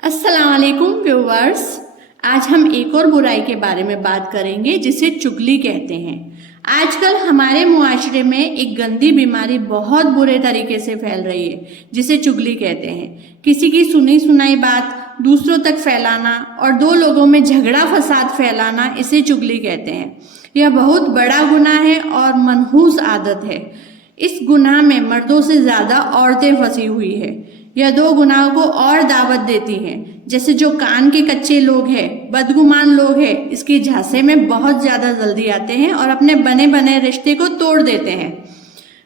अस्सलाम वालेकुम व्यूअर्स। आज हम एक और बुराई के बारे में बात करेंगे जिसे चुगली कहते हैं। आजकल हमारे मुआशरे में एक गंदी बीमारी बहुत बुरे तरीके से फैल रही है जिसे चुगली कहते हैं। किसी की सुनी सुनाई बात दूसरों तक फैलाना और दो लोगों में झगड़ा फसाद फैलाना, इसे चुगली कहते हैं। यह बहुत बड़ा गुनाह है और मनहूस आदत है। इस गुनाह में मर्दों से ज्यादा औरतें फंसी हुई है। यह दो गुनाहों को और दावत देती हैं। जैसे जो कान के कच्चे लोग हैं, बदगुमान लोग हैं, इसके झांसे में बहुत ज्यादा जल्दी आते हैं और अपने बने बने रिश्ते को तोड़ देते हैं।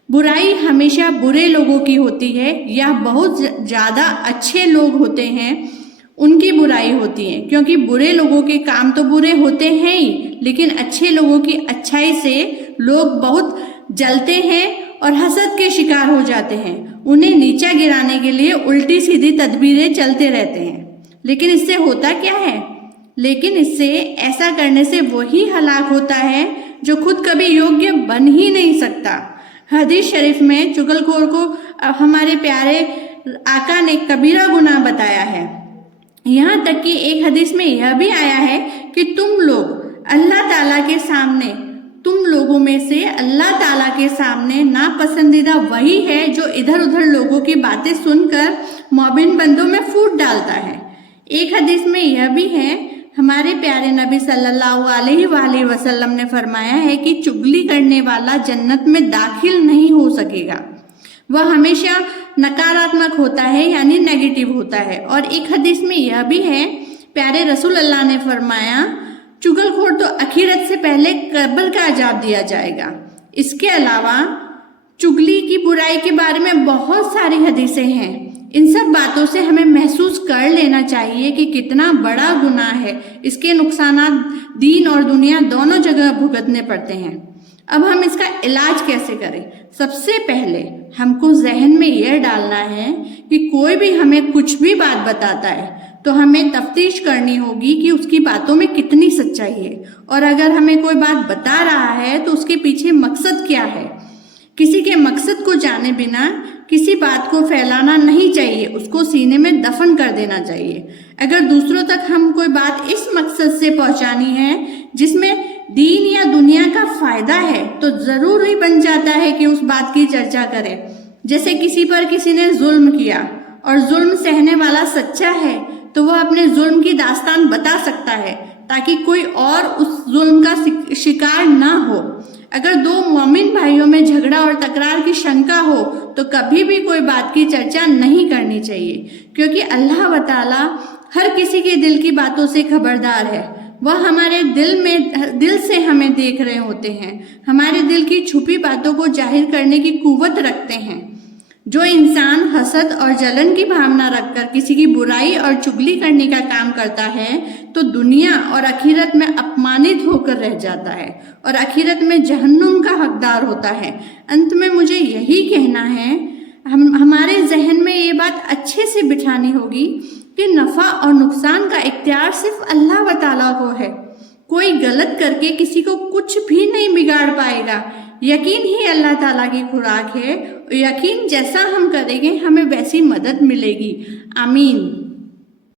बुराई हमेशा बुरे लोगों की होती है या बहुत ज्यादा अच्छे लोग होते हैं उनकी बुराई होती है, क्योंकि बुरे लोगों के काम तो बुरे होते हैं ही, लेकिन अच्छे लोगों की अच्छाई से लोग बहुत जलते हैं और हसद के शिकार हो जाते हैं। उन्हें नीचा गिराने के लिए उल्टी सीधी तदबीरें चलते रहते हैं। लेकिन इससे होता क्या है? लेकिन इससे ऐसा करने से वही हलाक होता है जो खुद कभी योग्य बन ही नहीं सकता। हदीस शरीफ में चुगलखोर को हमारे प्यारे आका ने कबीरा गुनाह बताया है। यहाँ तक कि एक हदीस में यह भी आया है कि तुम लोगों में से अल्लाह ताला के सामने नापसंदीदा वही है जो इधर उधर लोगों की बातें सुनकर मोमिन बंदों में फूट डालता है। एक हदीस में यह भी है, हमारे प्यारे नबी सल्लल्लाहु अलैहि वसल्लम ने फरमाया है कि चुगली करने वाला जन्नत में दाखिल नहीं हो सकेगा। वह हमेशा नकारात्मक होता है, यानी नेगेटिव होता है। और एक हदीस में यह भी है, प्यारे रसूल अल्लाह ने फरमाया, चुगलखोर तो आखिरत से पहले कब्र का अजाब दिया जाएगा। इसके अलावा चुगली की बुराई के बारे में बहुत सारी हदीसें हैं। इन सब बातों से हमें महसूस कर लेना चाहिए कि कितना बड़ा गुनाह है। इसके नुकसानात दीन और दुनिया दोनों जगह भुगतने पड़ते हैं। अब हम इसका इलाज कैसे करें? सबसे पहले हमको जहन में यह डालना है कि कोई भी हमें कुछ भी बात बताता है तो हमें तफ्तीश करनी होगी कि उसकी बातों में कितनी सच्चाई है, और अगर हमें कोई बात बता रहा है तो उसके पीछे मकसद क्या है। किसी के मकसद को जाने बिना किसी बात को फैलाना नहीं चाहिए, उसको सीने में दफन कर देना चाहिए। अगर दूसरों तक हम कोई बात इस मकसद से पहुंचानी है जिसमें दीन या दुनिया का फायदा है तो जरूर ही बन जाता है कि उस बात की चर्चा करें। जैसे किसी पर किसी ने जुल्म किया और जुल्म सहने वाला सच्चा है तो वह अपने जुल्म की दास्तान बता सकता है ताकि कोई और उस जुल्म का शिकार ना हो। अगर दो मोमिन भाइयों में झगड़ा और तकरार की शंका हो तो कभी भी कोई बात की चर्चा नहीं करनी चाहिए, क्योंकि अल्लाह व ताला हर किसी के दिल की बातों से खबरदार है। वह हमारे दिल से हमें देख रहे होते हैं, हमारे दिल की छुपी बातों को जाहिर करने की कुव्वत रखते हैं। जो इंसान हसद और जलन की भावना रखकर किसी की बुराई और चुगली करने का काम करता है तो दुनिया और आखिरत में अपमानित होकर रह जाता है और आखिरत में जहन्नुम का हकदार होता है। अंत में मुझे यही कहना है, हमारे जहन में ये बात अच्छे से बिठानी होगी कि नफा और नुकसान का इख्तियार सिर्फ अल्लाह व ताला को है। कोई गलत करके किसी को कुछ भी नहीं बिगाड़ पाएगा। यकीन ही अल्लाह ताला की खुराक है। यकीन जैसा हम करेंगे हमें वैसी मदद मिलेगी। आमीन।